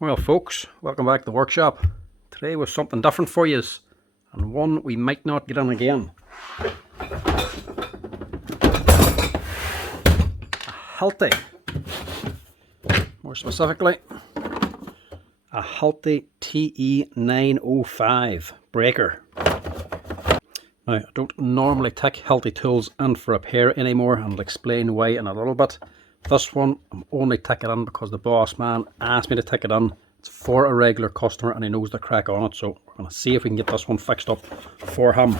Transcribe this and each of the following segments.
Well folks, welcome back to the workshop. Today was something different for you, and one we might not get on again. A Hilti, more specifically a Hilti TE905 breaker. Now, I don't normally take Hilti Tools in for repair anymore, and I'll explain why in a little bit. This one I'm only taking in because the boss man asked me to take it in. It's for a regular customer and he knows the crack on it, so we're going to see if we can get this one fixed up for him.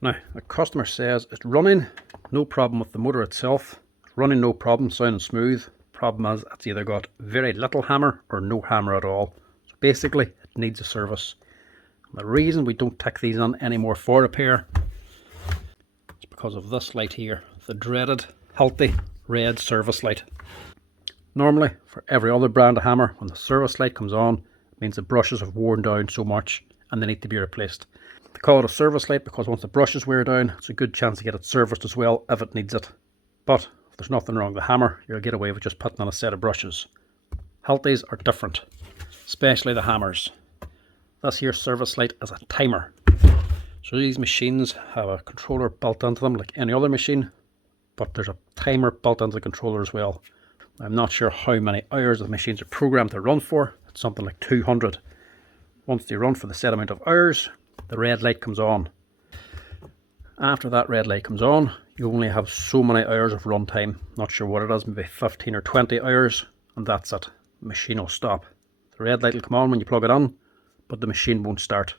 Now, the customer says it's running, no problem with the motor itself. It's running no problem, sounding smooth. Problem is it's either got very little hammer or no hammer at all. So basically it needs a service. And the reason we don't take these on anymore for repair is because of this light here, the dreaded Hilti red service light. Normally, for every other brand of hammer, when the service light comes on, it means the brushes have worn down so much and they need to be replaced. They call it a service light because once the brushes wear down, it's a good chance to get it serviced as well if it needs it. But if there's nothing wrong with the hammer, you'll get away with just putting on a set of brushes. Hiltis are different, especially the hammers. This here service light is a timer. So these machines have a controller built into them like any other machine, but there's a timer built into the controller as well. I'm not sure how many hours the machines are programmed to run for. It's something like 200. Once they run for the set amount of hours, the red light comes on. After that red light comes on, you only have so many hours of run time. Not sure what it is, maybe 15 or 20 hours, and that's it. The machine will stop. The red light will come on when you plug it in, but the machine won't start.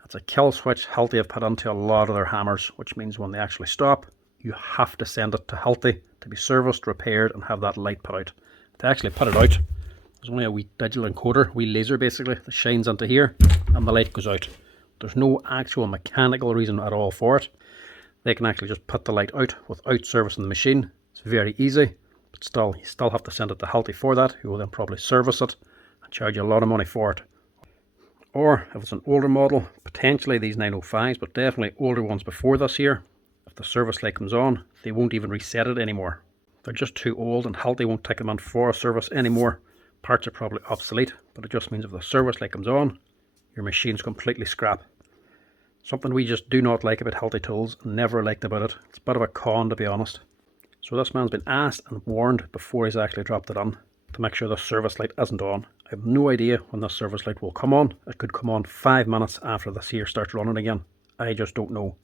That's a kill switch Hilti have put into a lot of their hammers, which means when they actually stop, you have to send it to Hilti to be serviced, repaired, and have that light put out. To actually put it out, there's only a wee digital encoder, wee laser basically, that shines into here, and the light goes out. There's no actual mechanical reason at all for it. They can actually just put the light out without servicing the machine. It's very easy, but still, you still have to send it to Hilti for that, who will then probably service it and charge you a lot of money for it. Or if it's an older model, potentially these 905s, but definitely older ones before this here, if the service light comes on, they won't even reset it anymore. They're just too old and Hilti won't take them on for a service anymore. Parts are probably obsolete, but it just means if the service light comes on, your machine's completely scrap. Something we just do not like about Hilti Tools, never liked about it. It's a bit of a con, to be honest. So this man's been asked and warned before he's actually dropped it on to make sure the service light isn't on. I have no idea when the service light will come on. It could come on 5 minutes after this here starts running again. I just don't know.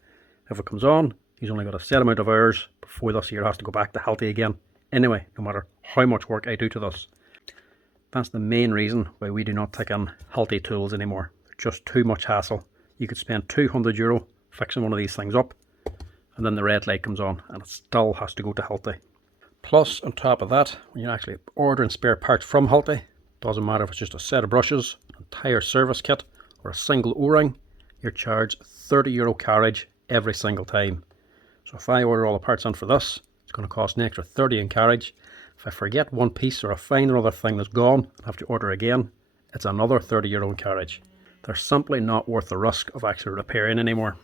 If it comes on, he's only got a set amount of hours before this here has to go back to Hilti again. Anyway, no matter how much work I do to this. That's the main reason why we do not take in Hilti Tools anymore. Just too much hassle. You could spend €200 fixing one of these things up, and then the red light comes on and it still has to go to Hilti. Plus, on top of that, when you're actually ordering spare parts from Hilti, doesn't matter if it's just a set of brushes, an entire service kit, or a single O-ring, you're charged €30 carriage every single time. So if I order all the parts in for this, it's going to cost an extra 30 in carriage. If I forget one piece or I find another thing that's gone and have to order again, it's another €30 in carriage. They're simply not worth the risk of actually repairing anymore.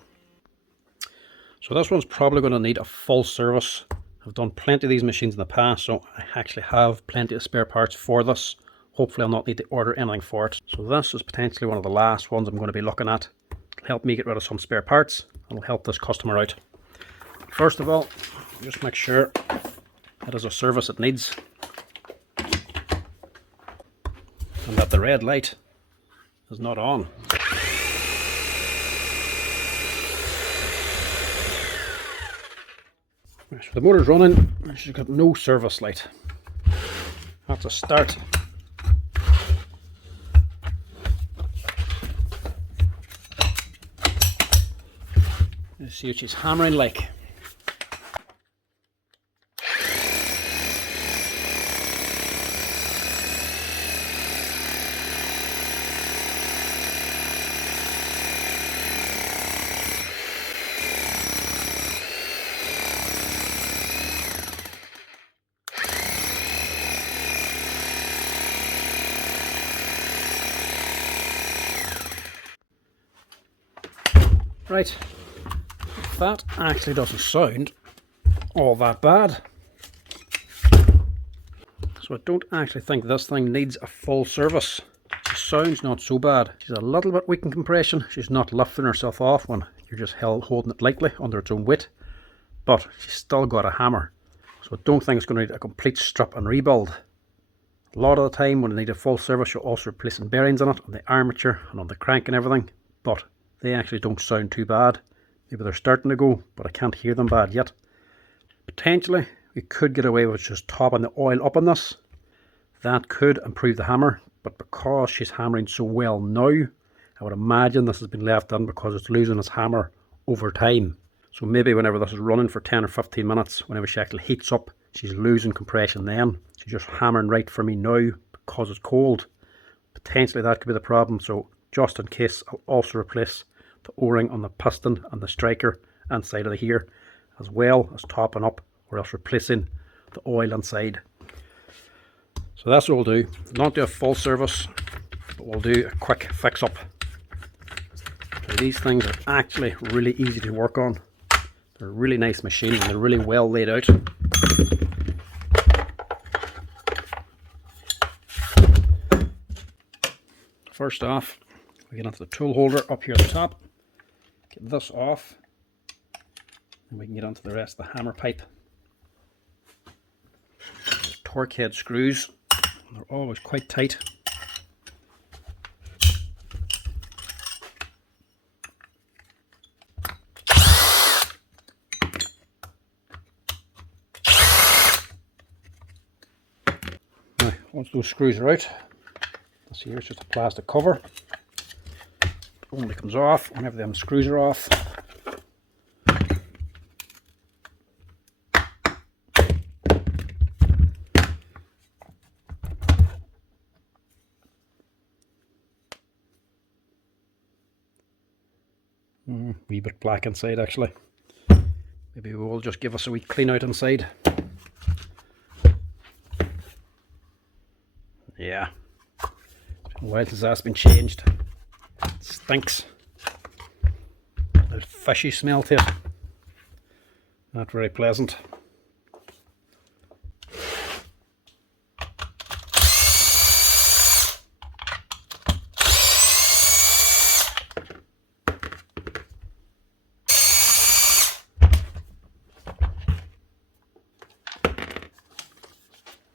So this one's probably going to need a full service. I've done plenty of these machines in the past, so I actually have plenty of spare parts for this. Hopefully I'll not need to order anything for it. So this is potentially one of the last ones I'm going to be looking at. It'll help me get rid of some spare parts and it'll help this customer out. First of all, just make sure it is a service it needs and that the red light is not on. So the motor's running and she's got no service light. That's a start. Let's see what she's hammering like. Right, that actually doesn't sound all that bad. So I don't actually think this thing needs a full service. The sound's not so bad. She's a little bit weak in compression. She's not lifting herself off when you're just holding it lightly under its own weight. But she's still got a hammer. So I don't think it's going to need a complete strip and rebuild. A lot of the time when I need a full service, you're also replacing bearings on it, on the armature and on the crank and everything. But they actually don't sound too bad. Maybe they're starting to go, but I can't hear them bad yet. Potentially, we could get away with just topping the oil up on this. That could improve the hammer, but because she's hammering so well now, I would imagine this has been left in because it's losing its hammer over time. So maybe whenever this is running for 10 or 15 minutes, whenever she actually heats up, she's losing compression then. She's just hammering right for me now because it's cold. Potentially that could be the problem, so just in case, I'll also replace the O-ring on the piston and the striker inside of the here, as well as topping up or else replacing the oil inside. So that's what we'll do. Not do a full service, but we'll do a quick fix up. So these things are actually really easy to work on. They're a really nice machine and they're really well laid out. First off, we get onto the tool holder up here at the top. Get this off, and we can get onto the rest of the hammer pipe. There's torque head screws, and they're always quite tight. Now, once those screws are out, this here is just a plastic cover. It only comes off whenever them screws are off. Wee bit black inside actually. Maybe we'll just give us a wee clean out inside. Yeah. It's been a while since that's been changed. It stinks. A fishy smell to it. Not very pleasant.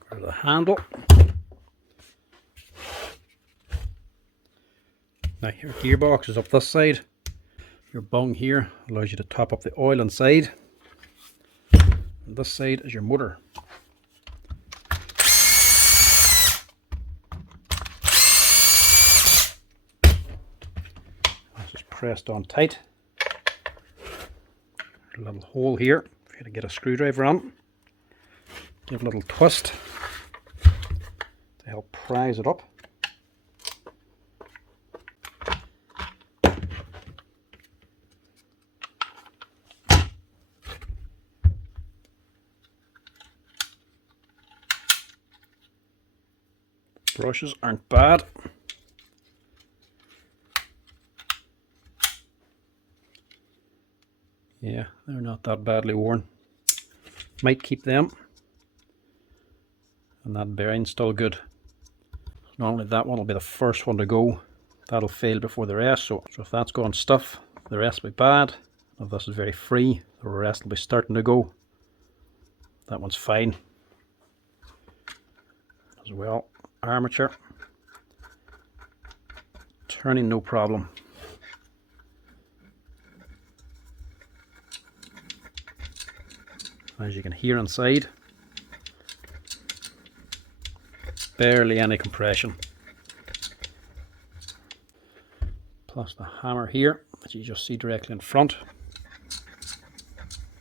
Grab the handle. Now your gearbox is up this side. Your bung here allows you to top up the oil inside. And this side is your motor. This is pressed on tight. There's a little hole here for you to get a screwdriver on. Give a little twist to help prise it up. Brushes aren't bad. Yeah, they're not that badly worn. Might keep them. And that bearing's still good. Normally that one will be the first one to go. That'll fail before the rest. So if that's going stuff, the rest will be bad. If this is very free, the rest will be starting to go. That one's fine. As well. Armature, turning no problem. As you can hear inside, barely any compression. Plus the hammer here that you just see directly in front,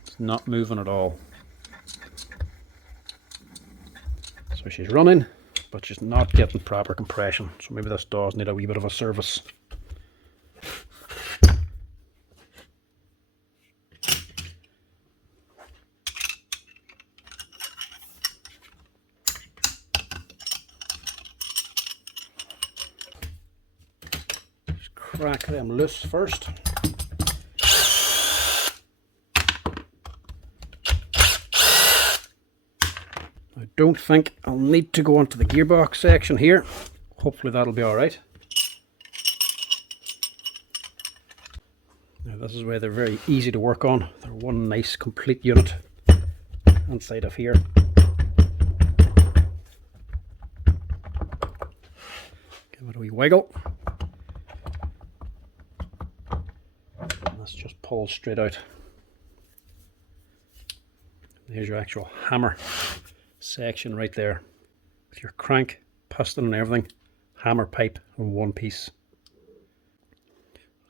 it's not moving at all. So she's running, but she's not getting proper compression, so maybe this does need a wee bit of a service. Just crack them loose first. don't think I'll need to go onto the gearbox section here. Hopefully that'll be alright. Now this is where they're very easy to work on. They're one nice complete unit inside of here. Give it a wee wiggle. And this just pulls straight out. There's your actual hammer section right there, with your crank, piston and everything, hammer pipe in one piece.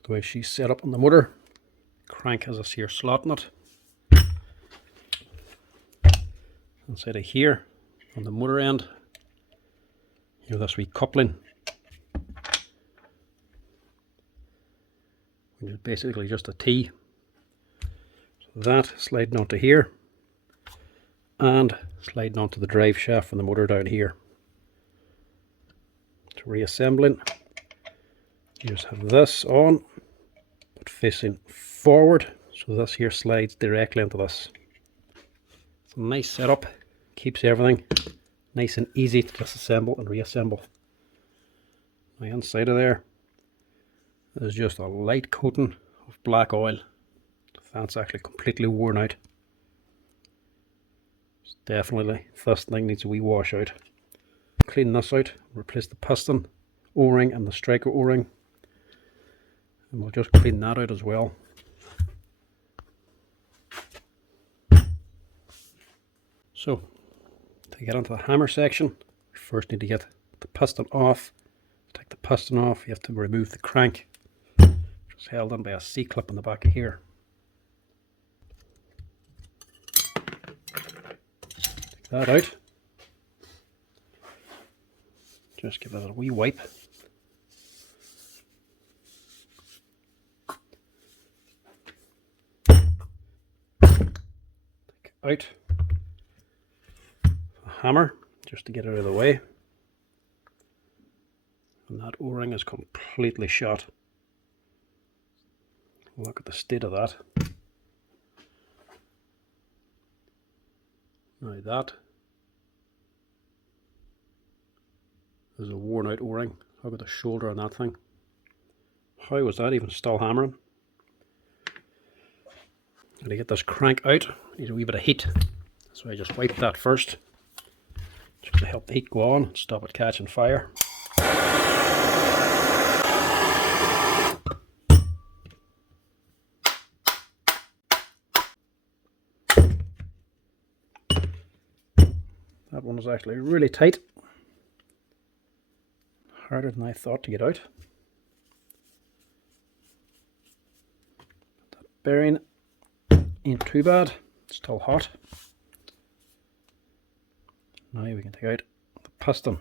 The way she's set up on the motor, crank has this here slot in it. Inside of here, on the motor end, you have this wee coupling, which is basically just a T. So that sliding onto here, and sliding onto the drive shaft from the motor down here. To reassembling, you just have this on, but facing forward, so this here slides directly into this. It's a nice setup, keeps everything nice and easy to disassemble and reassemble. Now inside of there is just a light coating of black oil. That's actually completely worn out. Definitely this thing needs a wee wash out. Clean this out, replace the piston O-ring and the striker O-ring, and we'll just clean that out as well. So to get onto the hammer section, we first need to get the piston off. To take the piston off, you have to remove the crank, which is held on by a C-clip in the back of here. That out. Just give that a wee wipe. Take out the hammer just to get it out of the way. And that O-ring is completely shot. Look at the state of that. Now that is a worn out O-ring. Look at the shoulder on that thing. How was that even still hammering? And to get this crank out, need a wee bit of heat. So I just wipe that first, just to help the heat go on and stop it catching fire. That one was actually really tight. Harder than I thought to get out. That bearing ain't too bad, it's still hot. Now we can take out the piston.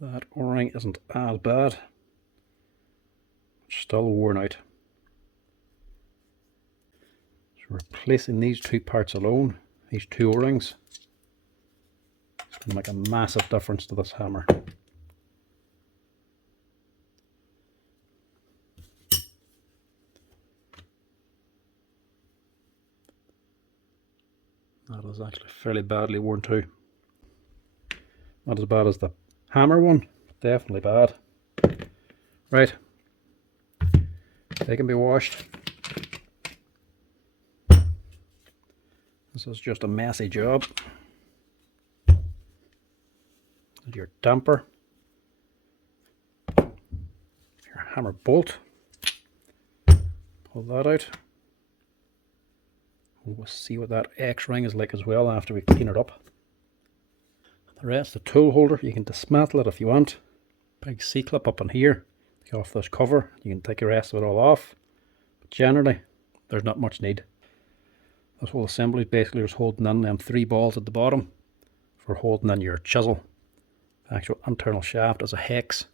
That O-ring isn't as bad, it's still worn out. So replacing these two parts alone, these two O-rings, it's going to make a massive difference to this hammer. That is actually fairly badly worn too. Not as bad as the hammer one, definitely bad. Right, they can be washed. This is just a messy job. Your damper, your hammer bolt, pull that out. We'll see what that X-ring is like as well after we clean it up. The rest of the tool holder, you can dismantle it if you want. Big C-clip up in here, take off this cover, you can take the rest of it all off. But generally, there's not much need. This whole assembly is basically just holding in them 3 balls at the bottom for holding in your chisel. The actual internal shaft is a hex,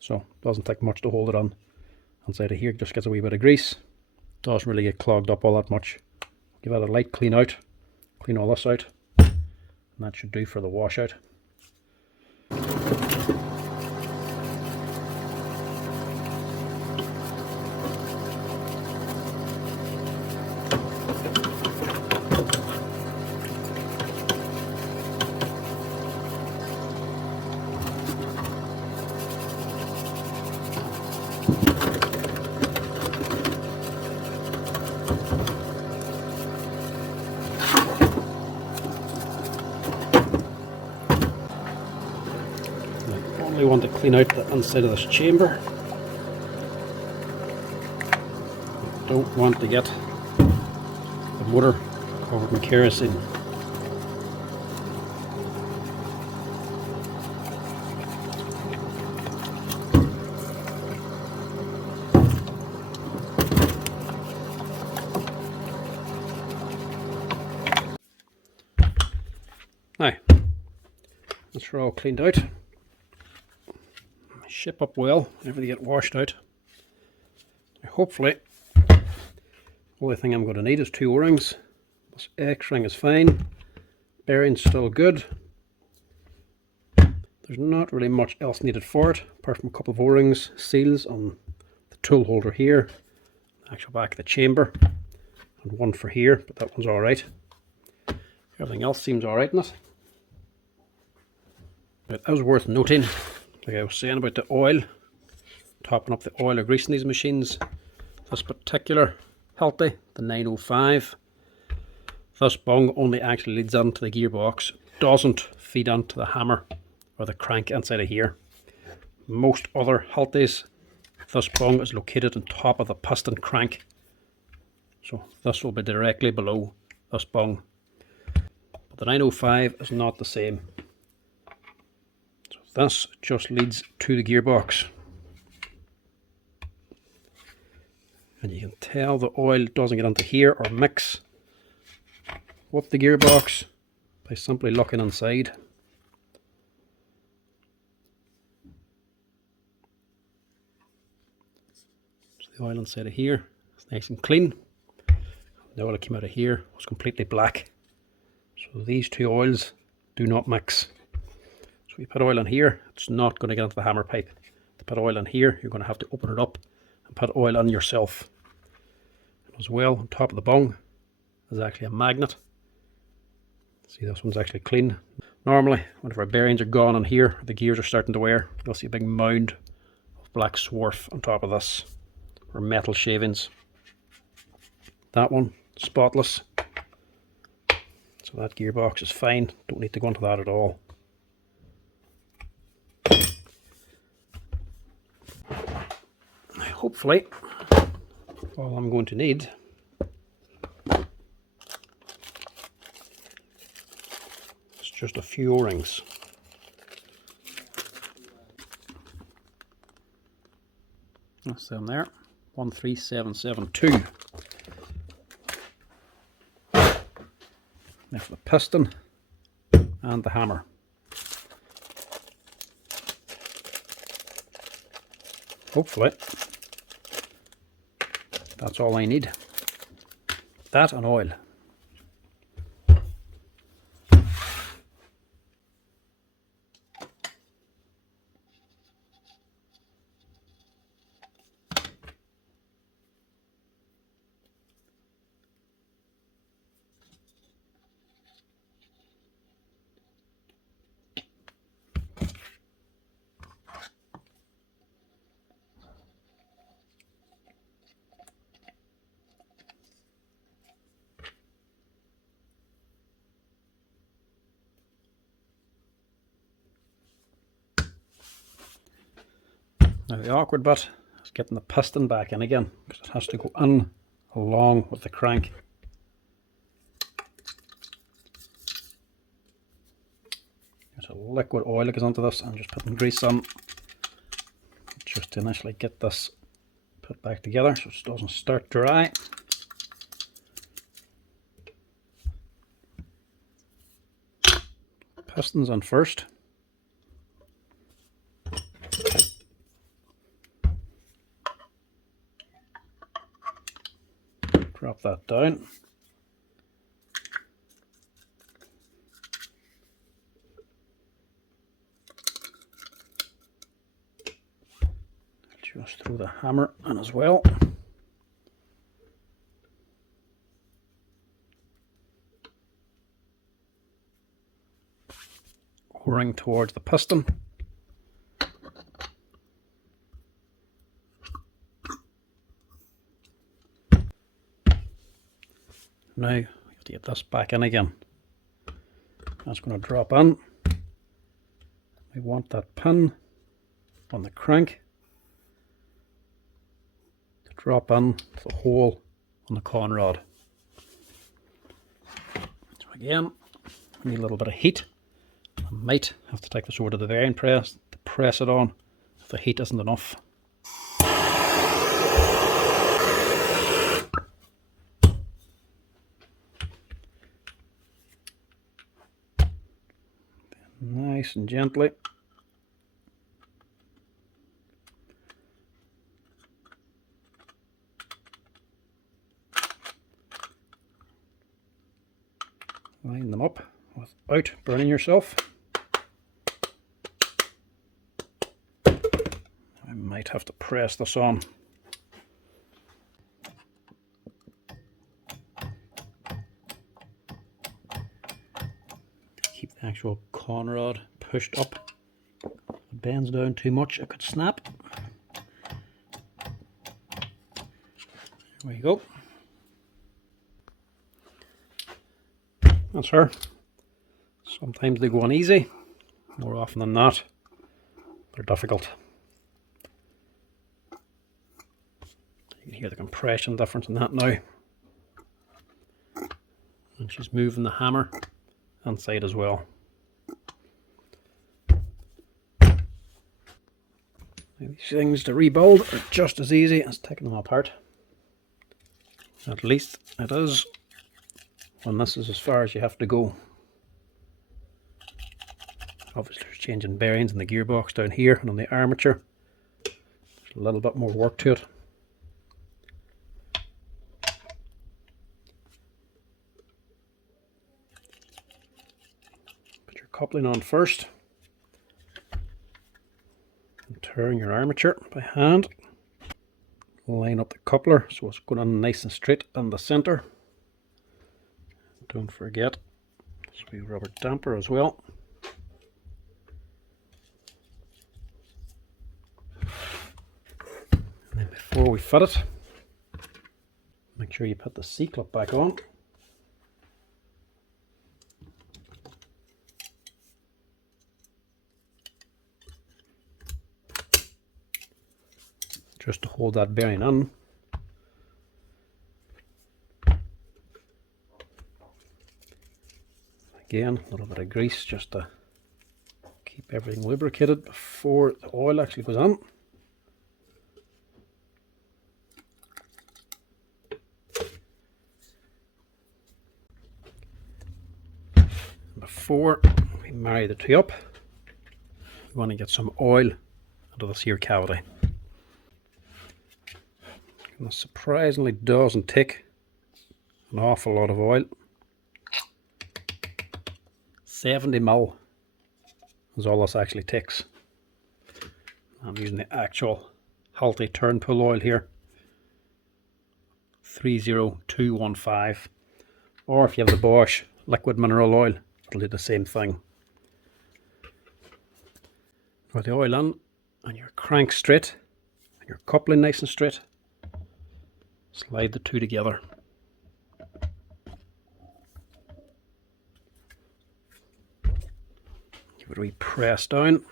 so it doesn't take much to hold it on. Inside of here just gets a wee bit of grease. Doesn't really get clogged up all that much. Give that a light clean out, clean all this out, and that should do for the washout. simply want to clean out the inside of this chamber. Don't want to get the motor covered in kerosene. Now, once they're all cleaned out, ship up well, everything get washed out. Hopefully, the only thing I'm going to need is 2 O-rings. This X-ring is fine, bearing's still good. There's not really much else needed for it, apart from a couple of O-rings, seals on the tool holder here, the actual back of the chamber, and one for here, but that one's alright. Everything else seems alright in it. It is worth noting, like I was saying about the oil, topping up the oil or greasing these machines, this particular Hilti, the 905, this bung only actually leads into the gearbox, doesn't feed into the hammer or the crank inside of here. Most other Hiltis, this bung is located on top of the piston crank, so this will be directly below this bung. But the 905 is not the same. This just leads to the gearbox, and you can tell the oil doesn't get into here or mix with the gearbox by simply looking inside. So the oil inside of here is nice and clean. The oil that came out of here was completely black. So these 2 oils do not mix. So you put oil in here, it's not going to get into the hammer pipe. To put oil in here, you're going to have to open it up and put oil in yourself. And as well, on top of the bung, there's actually a magnet. See, this one's actually clean. Normally, whenever bearings are gone on here, the gears are starting to wear, you'll see a big mound of black swarf on top of this, or metal shavings. That one, spotless. So that gearbox is fine, don't need to go into that at all. Hopefully, all I'm going to need is just a few O-rings. That's them there, 13772. Now for the piston and the hammer. Hopefully, that's all I need. That and oil. Now the awkward bit is getting the piston back in again, because it has to go in along with the crank. There's a liquid oil that goes onto this. I'm just putting grease on just to initially get this put back together so it doesn't start dry. Pistons on first. Drop that down. Just throw the hammer in as well. O-ring towards the piston. Now you have to get this back in again. That's going to drop in. We want that pin on the crank to drop in the hole on the con rod. So again, we need a little bit of heat. I might have to take this over to the bearing press to press it on if the heat isn't enough. Nice and gently. Line them up without burning yourself. I might have to press this on. Keep the actual con rod pushed up. If it bends down too much, it could snap. There we go. That's her. Sometimes they go on easy. More often than not, they're difficult. You can hear the compression difference in that now. And she's moving the hammer inside as well. These things to rebuild are just as easy as taking them apart. At least it is when this is as far as you have to go. Obviously there's changing bearings in the gearbox down here and on the armature. There's a little bit more work to it. Put your coupling on first. And turn your armature by hand. Line up the coupler so it's going on nice and straight in the center. Don't forget this wee rubber damper as well. And then before we fit it, make sure you put the C-clip back on. Just to hold that bearing in. Again, a little bit of grease just to keep everything lubricated before the oil actually goes on. Before we marry the two up, we want to get some oil into this here cavity. And this surprisingly doesn't take an awful lot of oil. 70 ml is all this actually takes. I'm using the actual Hilti turn pull oil here, 30215, or if you have the Bosch liquid mineral oil, it'll do the same thing. With the oil on and your crank straight and your coupling nice and straight, slide the two together. Give it a wee press down.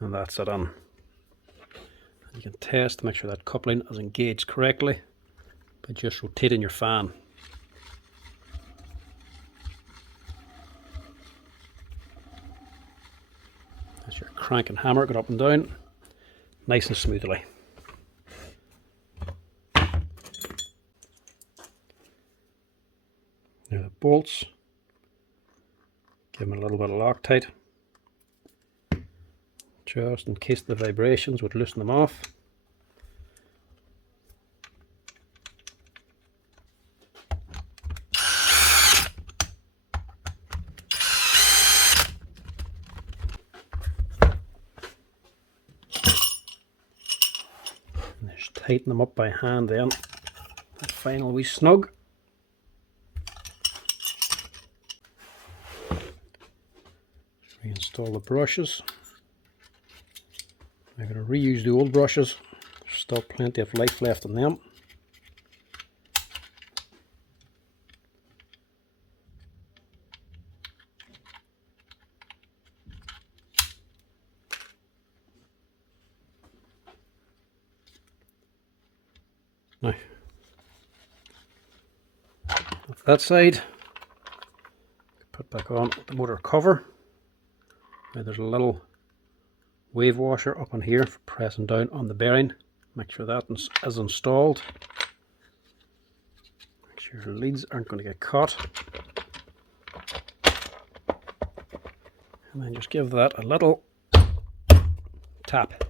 And that's it on. You can test to make sure that coupling is engaged correctly by just rotating your fan. As your crank and hammer go up and down, nice and smoothly. Now the bolts, give them a little bit of Loctite, just in case the vibrations would loosen them off. And just tighten them up by hand then. That final wee snug. Reinstall the brushes. I'm going to reuse the old brushes. There's still plenty of life left in them. Now, that side, put back on the motor cover. Now there's a little wave washer up on here for pressing down on the bearing. Make sure that is installed. Make sure your leads aren't going to get caught. And then just give that a little tap.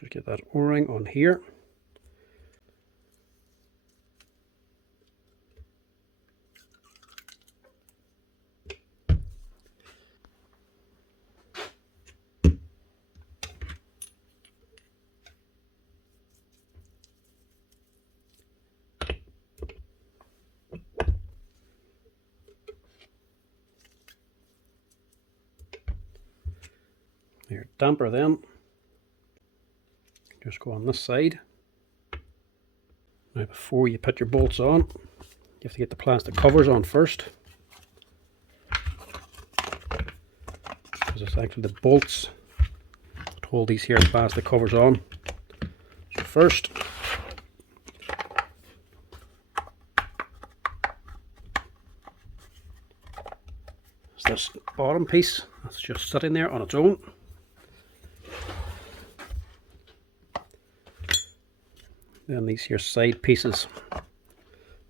Just get that O-ring on here. Your damper then, just go on this side. Now before you put your bolts on, you have to get the plastic covers on first. Because it's actually the bolts that hold these here plastic covers on. So first, is this bottom piece that's just sitting there on its own. Then these here side pieces.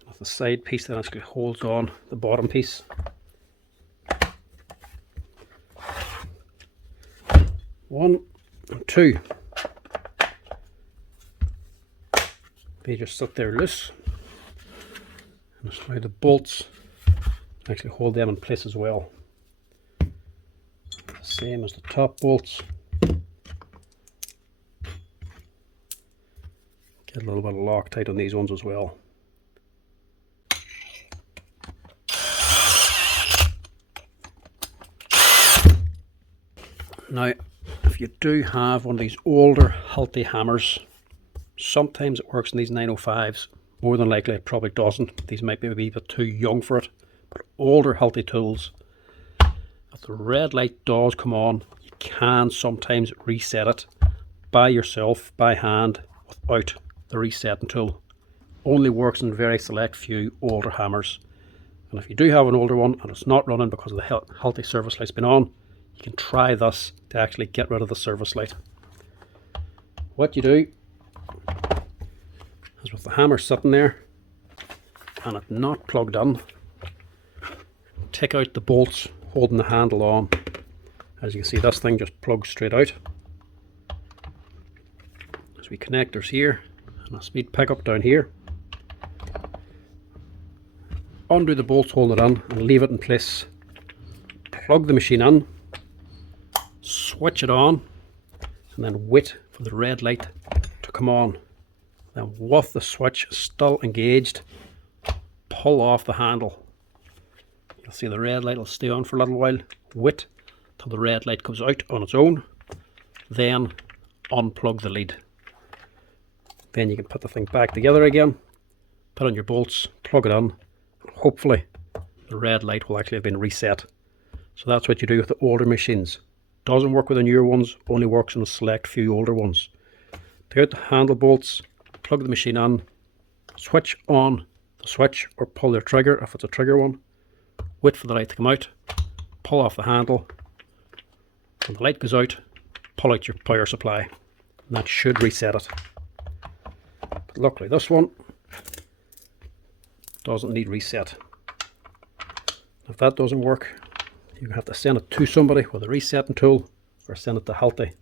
That's the side piece that actually holds on the bottom piece. One and two. They just sit there loose. And just now the bolts actually hold them in place as well. The same as the top bolts. Get a little bit of Loctite on these ones as well. Now, if you do have one of these older Hilti hammers, sometimes it works in these 905s. More than likely it probably doesn't. These might be a wee bit too young for it. But older Hilti tools, if the red light does come on, you can sometimes reset it by yourself, by hand, without the resetting tool. Only works in very select few older hammers. And if you do have an older one and it's not running because of the Hilti service light's been on, you can try this to actually get rid of the service light. What you do is, with the hammer sitting there and it not plugged in, take out the bolts holding the handle on. As you can see, this thing just plugs straight out. There's wee connectors here and a speed pickup down here. Undo the bolts holding it in and leave it in place. Plug the machine in, switch it on, and then wait for the red light to come on. Then with the switch still engaged, pull off the handle. You'll see the red light will stay on for a little while. Wait till the red light comes out on its own, then unplug the lead. Then you can put the thing back together again, put on your bolts, plug it in, and hopefully the red light will actually have been reset. So that's what you do with the older machines. Doesn't work with the newer ones, only works on a select few older ones. Take out the handle bolts, plug the machine in, switch on the switch or pull your trigger if it's a trigger one. Wait for the light to come out, pull off the handle. When the light goes out, pull out your power supply, and that should reset it. But luckily this one doesn't need reset. If that doesn't work, you have to send it to somebody with a resetting tool or send it to Hilti.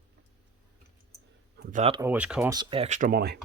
That always costs extra money.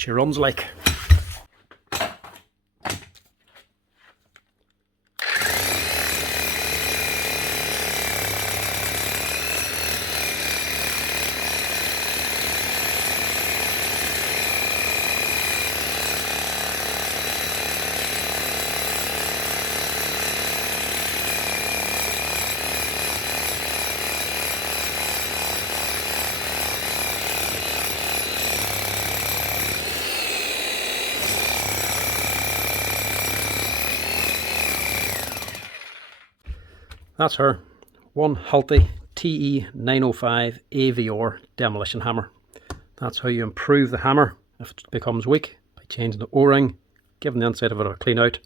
she runs like. That's her, one Hilti TE905AVR demolition hammer. That's how you improve the hammer if it becomes weak, by changing the O-ring, giving the inside of it a clean out,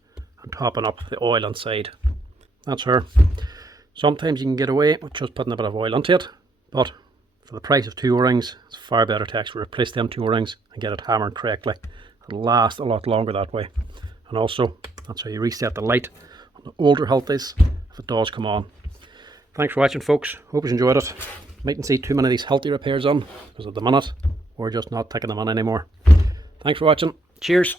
and topping up the oil inside. That's her. Sometimes you can get away with just putting a bit of oil into it, but for the price of 2 O-rings, it's far better to actually replace them 2 O-rings and get it hammered correctly. It'll last a lot longer that way. And also, that's how you reset the light on the older Hiltis if it does come on. Thanks for watching, folks. Hope you enjoyed it. Mightn't see too many of these Hilti repairs on, because at the minute we're just not taking them on anymore. Thanks for watching. Cheers.